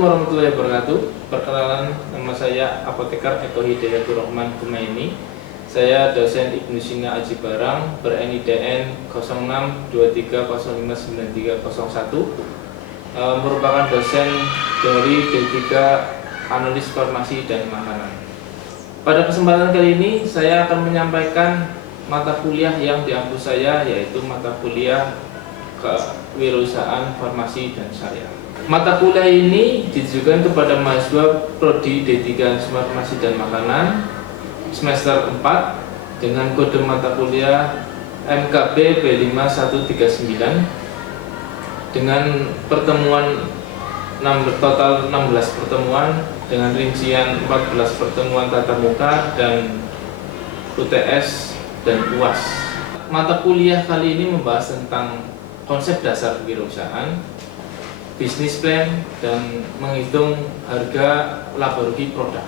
Assalamualaikum warahmatullahi wabarakatuh. Perkenalan, nama saya Apoteker Eko Hidayatur Rahman Kumaini. Saya dosen Ibnu Sina Aji Barang, ber-NIDN 0623059301, merupakan dosen dari D3 Analis Farmasi dan Makanan. Pada kesempatan kali ini saya akan menyampaikan mata kuliah yang diampu saya, yaitu mata kuliah Kewirausahaan Farmasi dan Syariah. Mata kuliah ini ditujukan kepada mahasiswa Prodi D3 Farmasi dan Makanan semester 4 dengan kode mata kuliah MKB B5139 dengan pertemuan total 16 pertemuan dengan rincian 14 pertemuan tatap muka dan UTS dan UAS. Mata kuliah kali ini membahas tentang konsep dasar kewirausahaan, bisnis plan, dan menghitung harga laba rugi produk.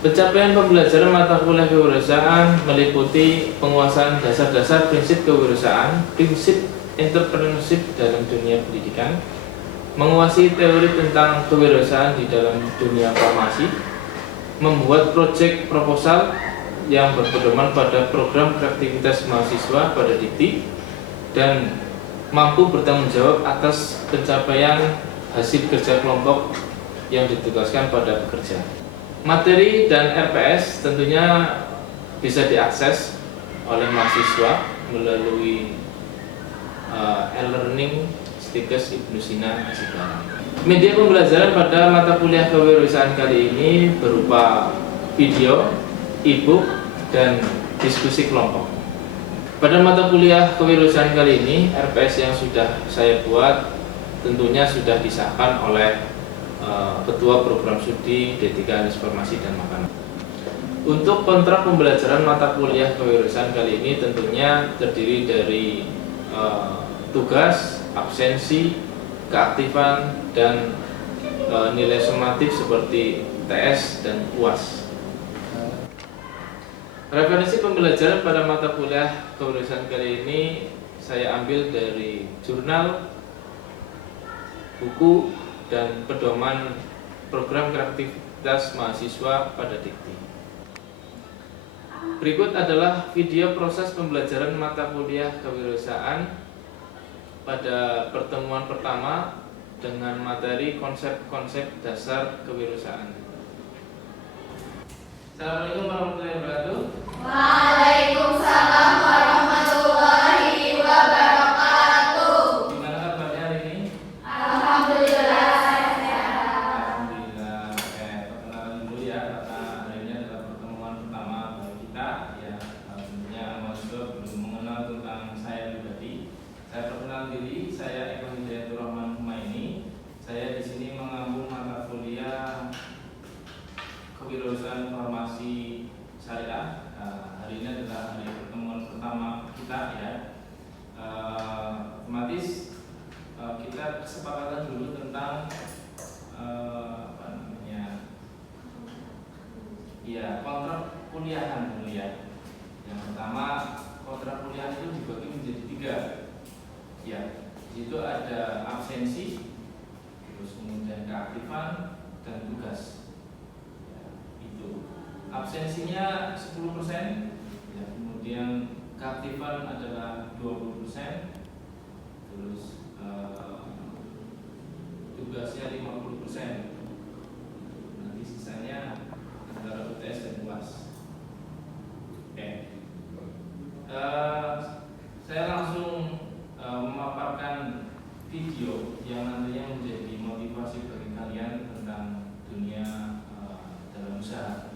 Pencapaian pembelajaran mata kuliah kewirausahaan meliputi penguasaan dasar-dasar prinsip kewirausahaan, prinsip entrepreneurship dalam dunia pendidikan, menguasai teori tentang kewirausahaan di dalam dunia farmasi, membuat proyek proposal yang berpedoman pada program kreativitas mahasiswa pada Dikti, dan mampu bertanggung jawab atas pencapaian hasil kerja kelompok yang ditugaskan pada pekerja. Materi dan RPS tentunya bisa diakses oleh mahasiswa melalui e-learning Stikes Ibnu Sina Aji Barang. Media pembelajaran pada mata kuliah kewirausahaan kali ini berupa video, e-book, dan diskusi kelompok. Pada mata kuliah kewirausahaan kali ini, RPS yang sudah saya buat tentunya sudah disahkan oleh Ketua Program Studi D3 Analis Farmasi dan Makanan. Untuk kontrak pembelajaran mata kuliah kewirausahaan kali ini tentunya terdiri dari tugas, absensi, keaktifan, dan nilai sumatif seperti TS dan UAS. Referensi pembelajaran pada mata kuliah kewirausahaan kali ini saya ambil dari jurnal, buku, dan pedoman program kreativitas mahasiswa pada Dikti. Berikut adalah video proses pembelajaran mata kuliah kewirausahaan pada pertemuan pertama dengan materi konsep-konsep dasar kewirausahaan. Assalamualaikum warahmatullahi wabarakatuh. Waalaikumsalam warahmatullahi wabarakatuh. Gimana kabarnya hari ini? Alhamdulillah sehat. Alhamdulillah. Perkenalan dulu ya, karena hari ini adalah pertemuan pertama bagi kita. Ya, tentunya mahasiswa belum mengenal tentang saya pribadi. Saya perkenalkan diri, saya Eko Hidayatur Rahman Kumaini. Saya di sini mengambil mata kuliah Kewirausahaan Farmasi Syariah. Hari ini adalah hari pertemuan pertama kita ya. Otomatis kita kesepakatan dulu tentang kontrak kuliahan dulu ya. Yang pertama, kontrak kuliah itu dibagi menjadi 3. Ya, itu ada absensi, terus kemudian keaktifan, dan tugas. Absensinya 10%, ya, kemudian keaktifan adalah 20%, terus tugasnya 50%. Nanti sisanya antara UTS dan UAS. Oke. Saya langsung memaparkan video yang nantinya menjadi motivasi bagi kalian tentang dunia dalam usaha.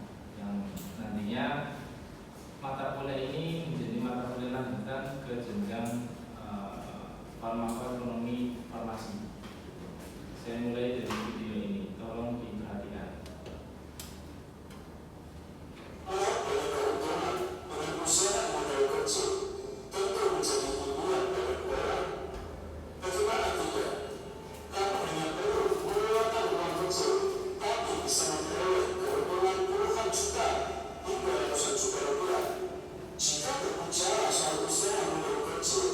Nantinya mata kuliah ini menjadi mata kuliah lanjutan ke jenjang farmakoekonomi farmasi. Saya mulai dari video ini, tolong diperhatikan. Usaha modal kecil tentu menjadi hiburan bagi orang. Bagaimana tidak? Kamu hanya perlu mengeluarkan uang kecil, tapi bisa memperoleh keuntungan puluhan juta hingga ratusan juta rupiah. Jika berbicara soal usaha modal kecil,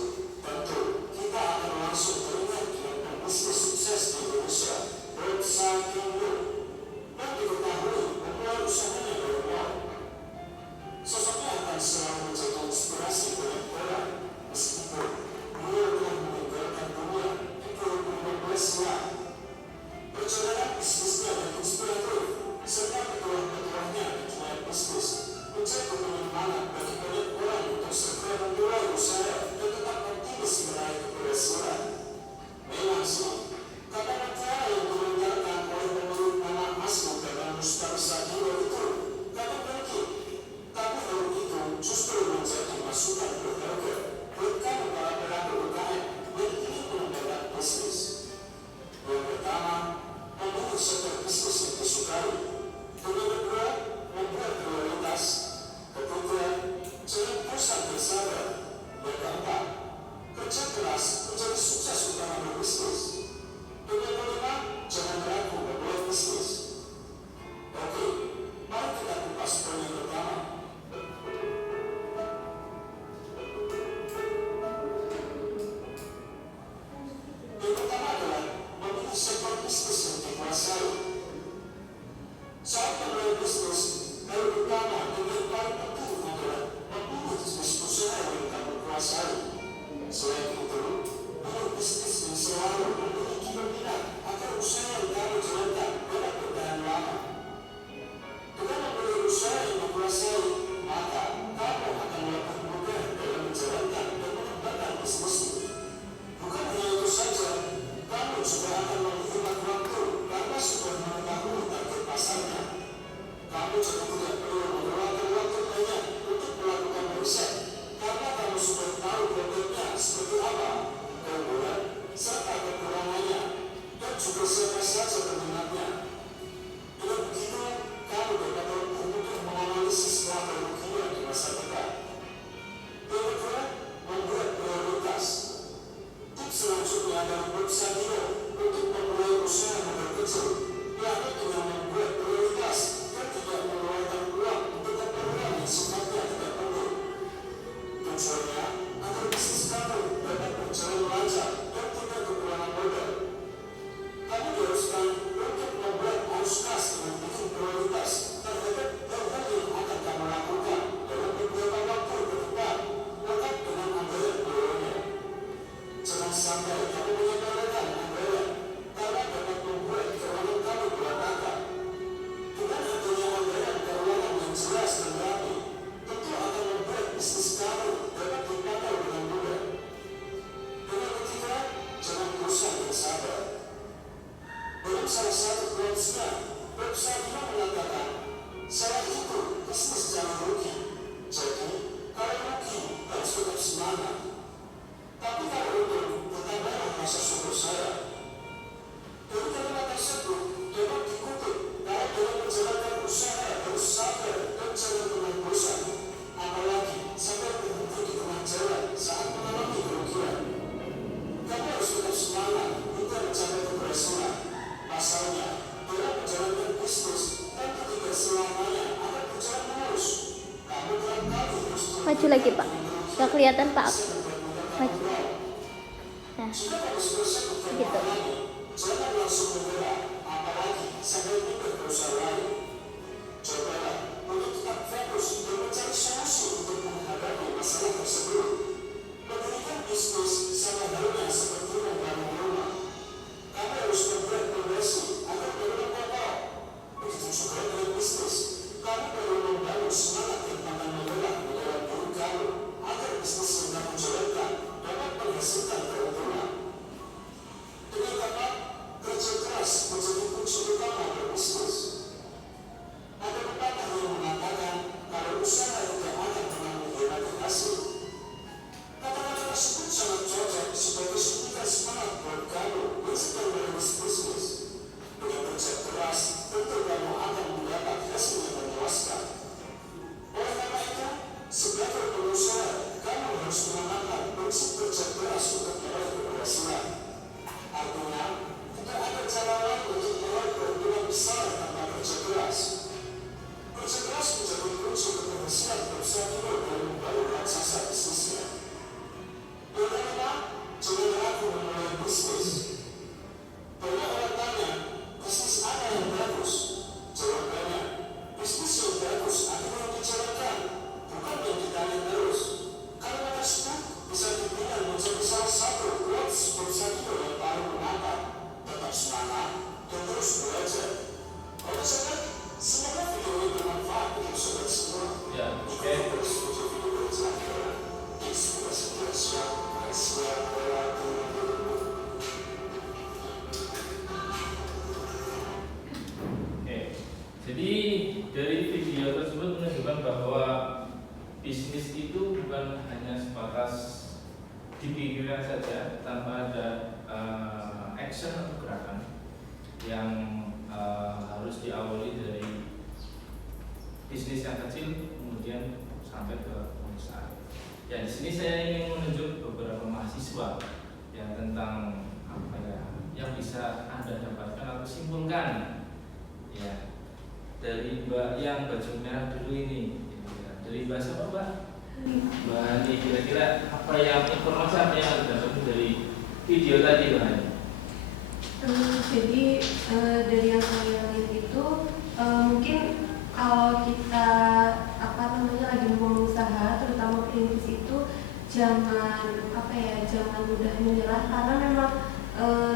tentu kita akan langsung teringat dengan pembisnis sukses di Indonesia. Maju lagi Pak. Gak kelihatan Pak. Maju. Nah, gitu. Jangan langsung menyerah, apalagi sampai tidak berusaha lain. Cobalah untuk tetap fokus dan mencari solusi untuk menghadapi masalah tersebut. Mendirikan bisnis sama halnya seperti membangun rumah. Kamu harus membuat fondasi agar bangunan kokoh. Begitu juga dengan bisnis. Kamu perlu membangun semangat dan pantang menyerah dalam diri kamu agar bisnis yang kamu jalankan dapat menghasilkan keuntungan. Dengan kata, kerja keras menjadi kunci utama berbisnis. Ada pepatah yang mengatakan kalau usaha tidak akan pernah mengkhianati hasil. Kata-kata tersebut sangat cocok sebagai suntikan semangat buat kamu yang sedang merintis bisnis. Dengan kerja keras, tentu kamu akan mendapat hasil yang memuaskan. Oleh karena itu, sebagai pengusaha, kamu harus menanamkan prinsip kerja keras untuk meraih keberhasilan. Artinya, tidak ada cara lain untuk meraih keuntungan besar tanpa kerja keras. Kerja keras menjadi kunci keberhasilan berusaha dalam membangun raksasa bisnisnya. Yang kelima, jangan ragu memulai bisnis. Banyak orang tanya, bisnis apa yang bagus? Jawabannya, bisnis yang bagus adalah yang dijalankan, bukan yang ditanya terus. Kalimat tersebut bisa dibina menjadi salah satu quotes bersatu yang paling mengangkat. Tetap semangat dan terus belajar. Oleh sebab, semoga video ini bermanfaat untuk sobat semua. Ya, oke. Terus untuk video berikutnya. Inspirasi siap, siap berlatih. Oke. Jadi dari video tersebut menunjukkan bahwa bisnis itu bukan hanya sebatas dipikirkan saja tanpa ada action atau gerakan yang harus diawali dari bisnis yang kecil kemudian sampai ke perusahaan. Ya, di sini saya ingin menunjuk beberapa mahasiswa yang tentang apa ya yang bisa Anda dapatkan atau simpulkan ya dari Mbak yang baju merah dulu ini. Dari Mbak siapa Mbak? Mbak Hani, kira-kira apa yang informasi apa yang Anda dapat dari video tadi Mbak Hani? Jadi dari yang saya lihat itu mungkin kalau kita lagi mau usaha terutama perintis itu jangan mudah menyerah karena memang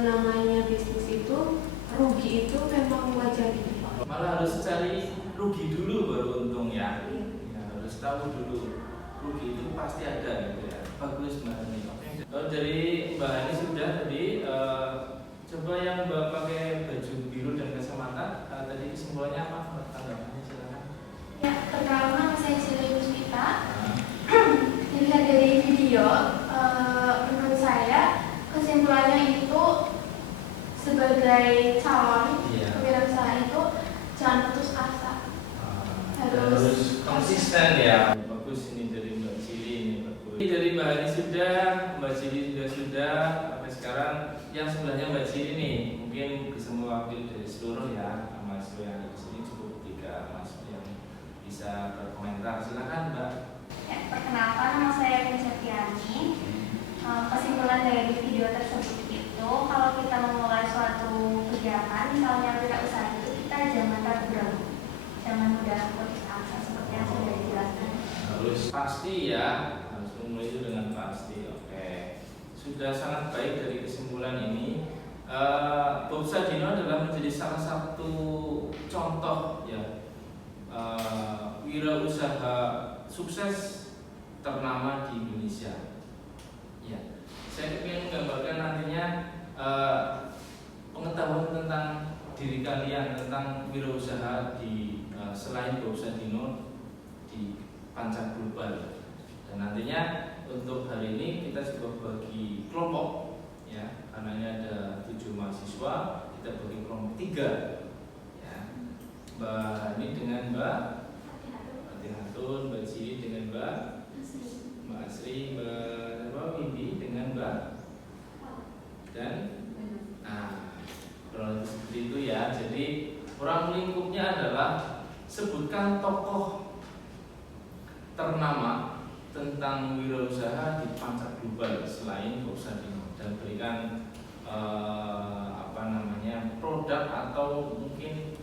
namanya bisnis itu rugi itu memang wajar gitu. Malah harus cari rugi dulu baru untung ya. Iya. Ya, harus tahu dulu rugi itu pasti ada gitu ya. Bagus Mbak Hani. Kalau dari Mbak Hani sudah tadi coba yang Mbak pakai baju biru dan kacamata tadi kesimpulannya apa? Tanggapannya silakan. Ya, pertama saya Sri Puspita. Dilihat dari video, menurut saya kesimpulannya itu sebagai calon kewirausahaan itu jangan putus asa. Harus konsisten ya. Bagus ini dari Mbak Cili ini bagus. Ini dari Mbak Hani sudah, Mbak Cili sudah sampai sekarang yang sebelahnya Mbak Cili nih mungkin semua wakil dari seluruh ya mahasiswa yang ada di sini cukup 3 mahasiswa yang bisa berkomentar. Silakan Mbak. Ya, perkenalkan nama saya Rin Septiani. Kesimpulan dari video tersebut itu kalau kita memulai suatu kegiatan, misalnya wirausaha itu kita jangan ragu-ragu, jangan mudah putus asa seperti yang sudah dijelaskan. Harus pasti ya, harus memulai itu dengan pasti. Oke, sudah sangat baik dari kesimpulan ini. Bob Sadino adalah menjadi salah satu contoh ya wirausaha sukses ternama di Indonesia. Ya, saya ingin menggambarkan nantinya pengetahuan tentang diri kalian tentang wirausaha di selain Bob Sadino di Pancak Global. Dan nantinya untuk hari ini kita coba bagi kelompok ya, karena ini ada 7 mahasiswa, kita bagi kelompok 3 ya. Mbak Hani dengan Mbak Hatun, Mbak Cili dengan Mbak Asri, Mbak Windy dengan Mbak dan kalau seperti itu ya. Jadi ruang lingkupnya adalah sebutkan tokoh ternama tentang wirausaha di Pancak Global selain Koksadino, dan berikan produk atau mungkin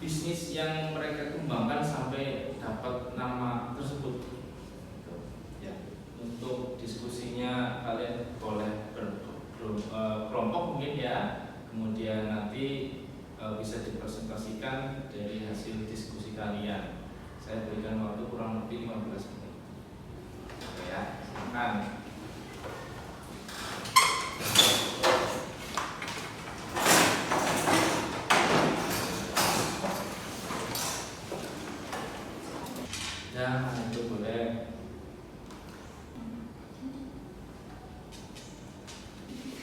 bisnis yang mereka kembangkan sampai dapat nama tersebut. Gitu. Ya, untuk diskusinya kalian boleh berkelompok mungkin ya, kemudian nanti bisa dipresentasikan dari hasil diskusi kalian. Saya berikan waktu kurang lebih 15 menit. Oke ya, silakan. Ya, itu boleh.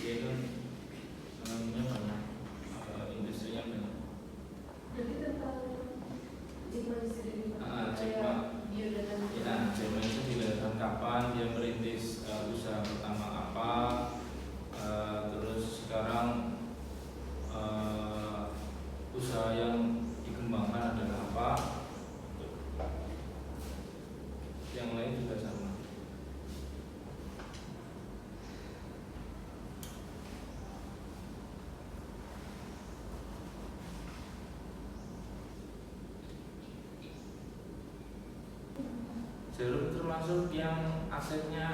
Dia kan ini banyak industrinya banyak. Jadi tentang Jigma sendiri, Jigma. biodata. Ya, Jigma itu dilihatkan kapan dia merintis usaha pertama apa, terus sekarang usaha yang dikembangkan adalah apa. Yang lain juga sama. Jarum termasuk yang asetnya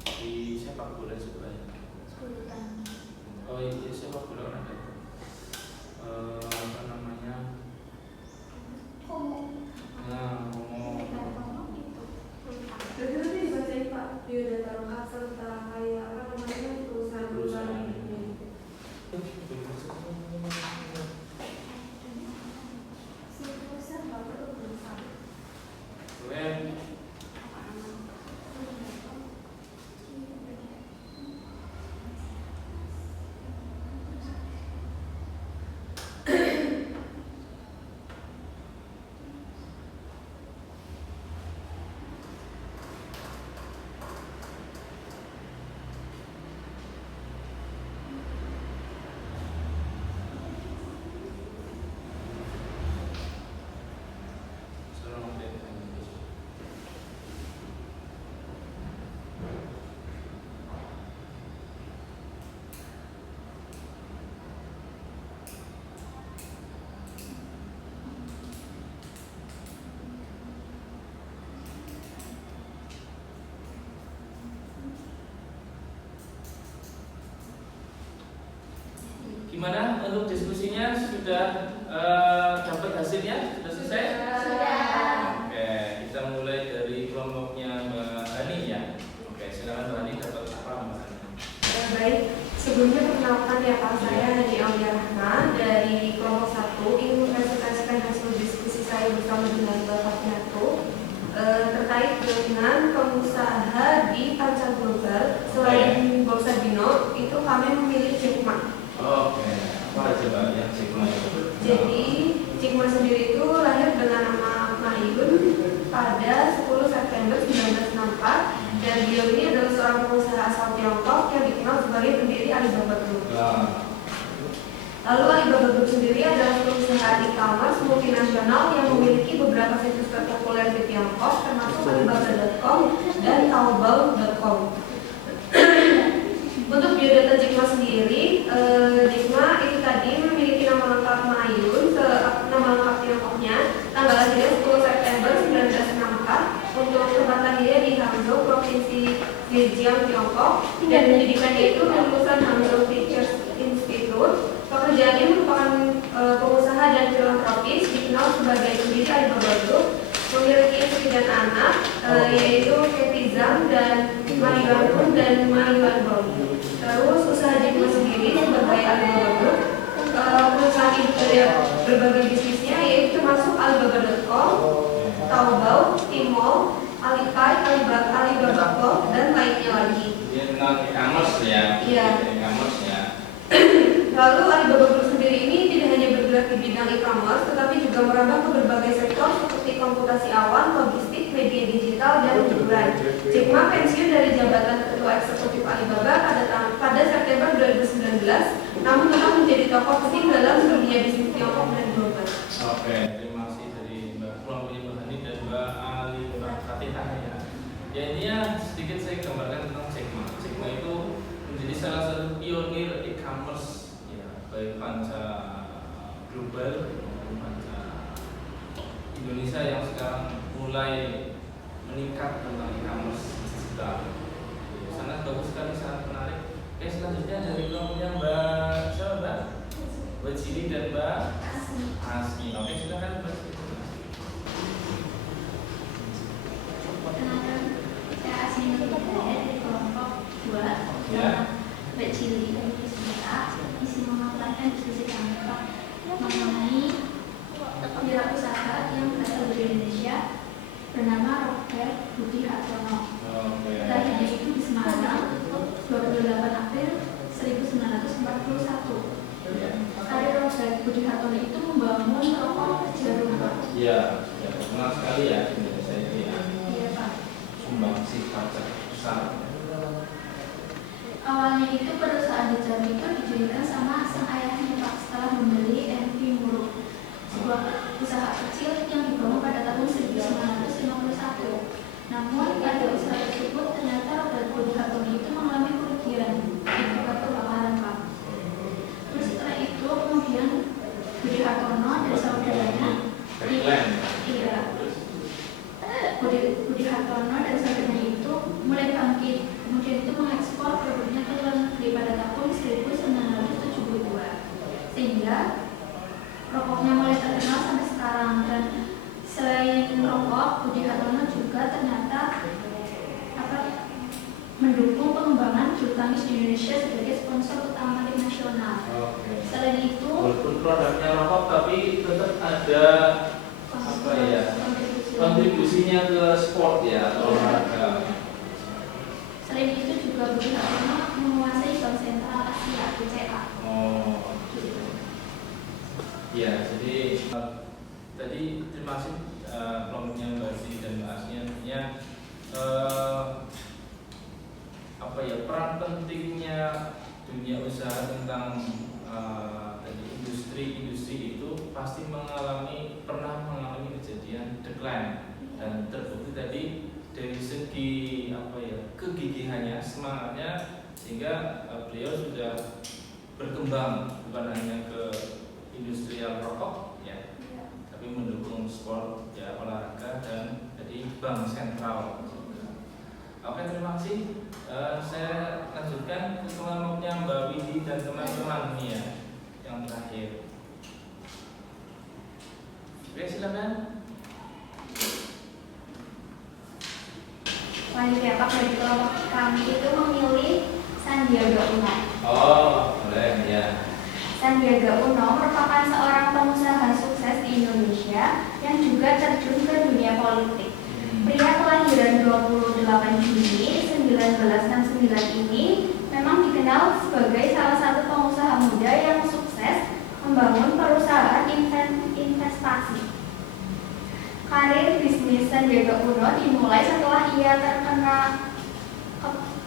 di sepak bola sebenarnya. Oh iya, sepak bola kan ada. Apa namanya? Nah, Jadi nanti dibacain Pak biodata lengkap serta kayak apa namanya perusahaan ini. Gimana untuk diskusinya, sudah dapat hasilnya? Sudah selesai? Sudah. Oke, kita mulai dari kelompoknya Mbak Hani ya. Oke, silakan Mbak Hani, dapat apa Mbak Hani? Baik, sebelumnya perkenalkan ya Pak, saya Hani Aulia Rahma dari kelompok 1 ingin mempresentasikan hasil diskusi saya bersama dengan Bapak Piatu terkait dengan pengusaha di Pancak Global. Selain Koksadino, itu kami memilih Jigma. Oke, apa aja Mbak yang Jigma itu? Jadi Jigma sendiri itu lahir dengan nama Mayun pada 10 September 1964 dan beliau ini adalah seorang pengusaha asal Tiongkok yang dikenal sebagai pendiri Alibaba Group. Lalu Alibaba Group sendiri adalah perusahaan e-commerce multinasional yang memiliki beberapa situs terpopuler di Tiongkok termasuk Alibaba.com dan Taobao.com. Untuk biodata Jigma sendiri, Jigma itu tadi memiliki nama lengkap Mayun, nama lengkap Tiongkoknya, tanggal lahirnya 10 September 1964, untuk tempat lahirnya di Hangzhou, Provinsi Zhejiang, Tiongkok, dan pendidikannya itu lulusan Hangzhou Teachers Institute. Pekerjaannya merupakan pengusaha dan filantropis, dikenal sebagai pendiri Alibaba Group, memiliki istri dan anak, yaitu Kathy Zhang dan Ma Yuan dan Ma Yuan Bong. Terus usaha Jigma sendiri sebagai Alibaba Group, perusahaan itu dari berbagai bisnisnya yaitu termasuk Alibaba.com, Taobao, Tmall, Alipay, Alibaba.com dan lainnya lagi. Dia tentang e-commerce ya. Iya. E-commerce ya. Lalu Alibaba Group sendiri ini tidak hanya bergerak di bidang e-commerce, tetapi juga merambah ke berbagai sektor seperti komputasi awan, logistik, media digital, dan hiburan. Jigma pensiun dari jabatan Ketua Eksekutif Alibaba pada September 2019, namun tetap menjadi tokoh penting dalam dunia bisnis Tiongkok dan global. Oke, terima kasih dari Mbak kelompoknya Mbak Hani dan Mbak Ali Mbak Fatihah ya. Ya intinya sedikit saya gambarkan tentang Jack Ma. Jack Ma itu menjadi salah satu pionir e-commerce ya, baik panca global maupun panca Indonesia yang sekarang mulai meningkat tentang e-commerce digital. Sangat bagus sekali, sangat menarik. Oke, selanjutnya dari kelompoknya Mbak siapa Mbak? Mbak Jili dan Mbak Asmi. Oke, silakan Mbak. Kenalkan, saya Asmi dari kelompok 2. Ya. Mbak Cili dari Kismita. Isi memaparkan diskusi kami mengenai wirausaha yang berasal dari Indonesia bernama Robert Budi Hartono. Lahirnya itu di Semarang 28 April 1941. Karir Robert Budi Hartono itu membangun rokok Jarum, Pak. Iya, ya, kenal sekali ya Indonesia itu ya. Iya, Pak. Sumbangsi pajak besar. Awalnya itu perusahaan di Jarum itu didirikan sama sang ayahnya, Pak, setelah membeli NV Muruk, sebuah usaha kecil yang dibangun pada tahun 1951. Namun pada usaha tersebut ternyata Robert Budi Hartono itu mengalami kerugian akibat kebakaran, Pak. Terus setelah itu kemudian Budi Hartono dan saudaranya iya, Budi Hartono dan saudaranya itu mulai bangkit, kemudian itu mengekspor produknya ke luar negeri pada tahun 1972, sehingga rokoknya mulai terkenal sampai sekarang. Dan selain rokok, Budi Hartono juga ternyata mendukung pengembangan bulu tangkis di Indonesia sebagai sponsor utama tim nasional. Selain itu, walaupun produknya rokok tapi tetap ada apa ya kontribusinya ke sport ya, olahraga. Selain itu juga Budi Hartono menguasai Bank Sentral Asia (BCA). Oh, ya, jadi tadi terima kasih kelompoknya Mbak Sri dan Mbak Asminya apa ya peran pentingnya dunia usaha tentang tadi industri itu pasti pernah mengalami kejadian decline, dan terbukti tadi dari segi apa ya kegigihannya, semangatnya, sehingga beliau sudah berkembang bukan hanya ke industrial rokok ya, tapi mendukung sport ya, olahraga, dan jadi bank sentral. Oke, terima kasih. Saya lanjutkan ke kelompoknya Mbak Widi dan teman-teman nih ya, yang terakhir. Oke, silakan. Selanjutnya, Pak, dari kelompok kami itu memilih Sandiaga Uno. Oh, boleh ya. Sandiaga Uno merupakan seorang pengusaha sukses di Indonesia yang juga terjun ke dunia politik. Pria kelahiran 28 Juni 1969 ini memang dikenal sebagai salah satu pengusaha muda yang sukses membangun perusahaan investasi. Karir bisnis Sandiaga Uno dimulai setelah ia terkena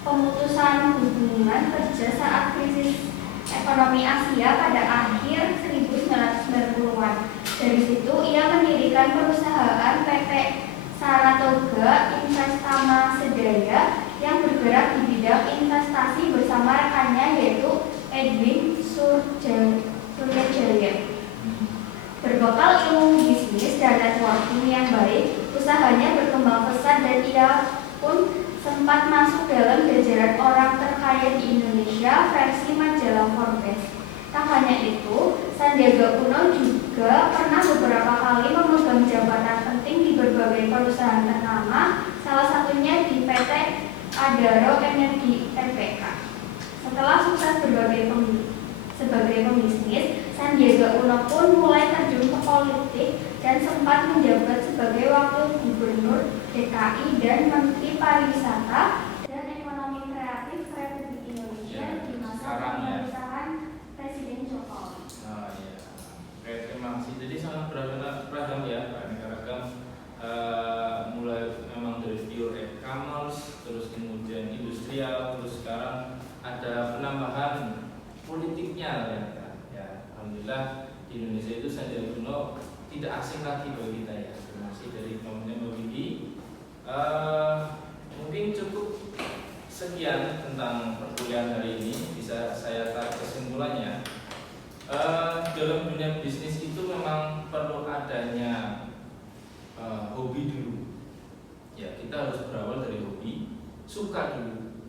pemutusan hubungan kerja saat krisis ekonomi Asia pada akhir 1990-an. Dari situ ia mendirikan perusahaan PT Saratoga Investama Sedaya yang bergerak di bidang investasi bersama rekannya yaitu Edwin Suryajaya. Berbekal ilmu bisnis dan networking yang baik, usahanya berkembang pesat dan ia pun sempat masuk dalam jajaran orang terkaya di Indonesia versi majalah Forbes. Tak hanya itu, Sandiaga Uno juga pernah beberapa kali memegang jabatan penting di berbagai perusahaan ternama, salah satunya di PT Adaro Energi Tbk. Setelah sukses sebagai pembisnis, Sandiaga Uno pun mulai terjun ke politik dan sempat menjabat sebagai Wakil Gubernur DKI dan Menteri Pariwisata dan Ekonomi Kreatif Republik Indonesia di masa pemerintahan Presiden Jokowi. Oh iya. Oke, terima kasih. Jadi sangat beragam ya, ragam. Mulai memang dari pure e-commerce, terus kemudian industrial, terus sekarang ada penambahan politiknya ya. Alhamdulillah di Indonesia itu Sandiaga Uno tidak asing lagi bagi kita ya. Terima kasih dari kelompoknya Mbak Widi. mungkin cukup sekian tentang perkuliahan hari ini. Bisa saya tarik kesimpulannya, dalam dunia bisnis itu memang perlu adanya hobi dulu. Ya, kita harus berawal dari hobi, suka dulu.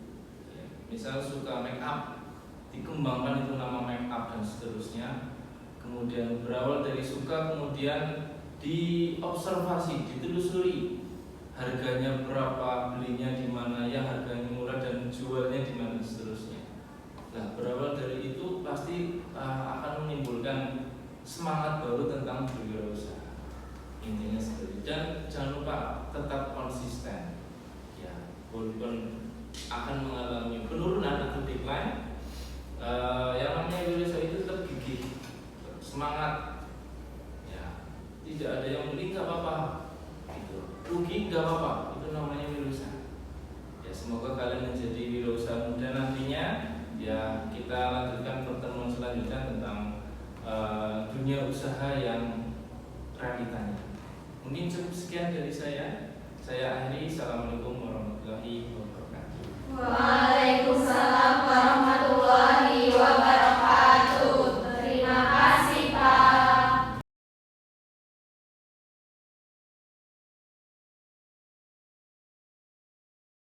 Ya, misal suka make up, dikembangkan itu nama make up dan seterusnya. Kemudian berawal dari suka, kemudian diobservasi, ditelusuri harganya berapa, belinya di mana, yang harganya murah dan jualnya di mana seterusnya. Nah, berawal dari itu pasti akan menimbulkan semangat baru tentang berwirausaha. Intinya seperti itu. Dan jangan lupa tetap konsisten. Ya, walaupun akan mengalami penurunan atau decline, yang namanya wirausaha itu tetap gigih, tetap semangat. Ya, tidak ada yang beli nggak apa-apa, gitu. Rugi nggak apa-apa, itu namanya wirausaha. Ya, semoga kalian menjadi wirausaha muda nantinya. Ya, kita lanjutkan pertemuan selanjutnya tentang dunia usaha yang realitanya. Mungkin cukup sekian dari saya. Saya akhiri. Assalamualaikum warahmatullahi wabarakatuh. Waalaikumsalam.